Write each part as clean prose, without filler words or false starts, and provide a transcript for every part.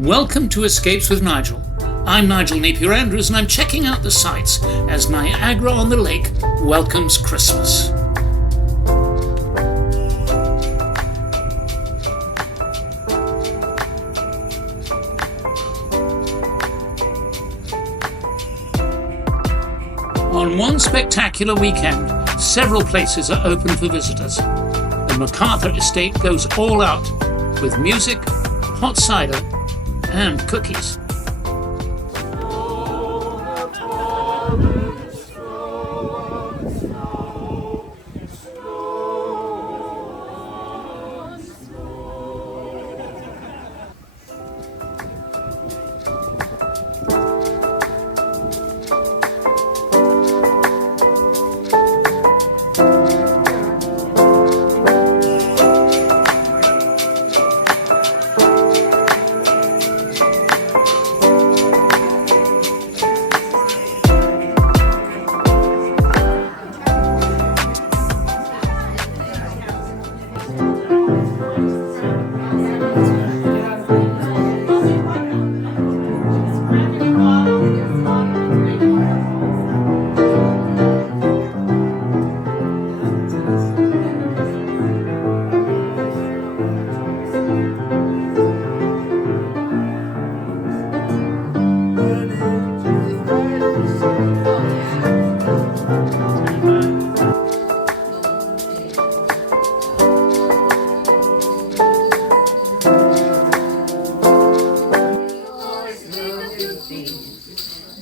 Welcome to Escapes with Nigel. I'm Nigel Napier-Andrews and I'm checking out the sights as Niagara-on-the-Lake welcomes Christmas. On one spectacular weekend, several places are open for visitors. The MacArthur estate goes all out with music, hot cider and cookies.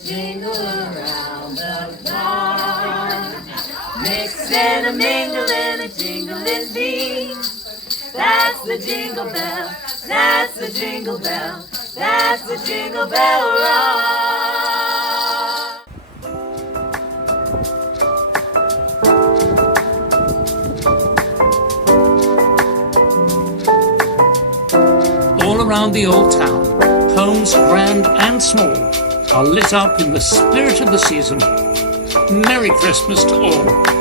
Jingle around the clock, mix and a mingle and a jingling bee. That's the jingle bell, that's the jingle bell, that's the jingle bell rock. All around the old town, homes grand and small are lit up in the spirit of the season. Merry Christmas to all.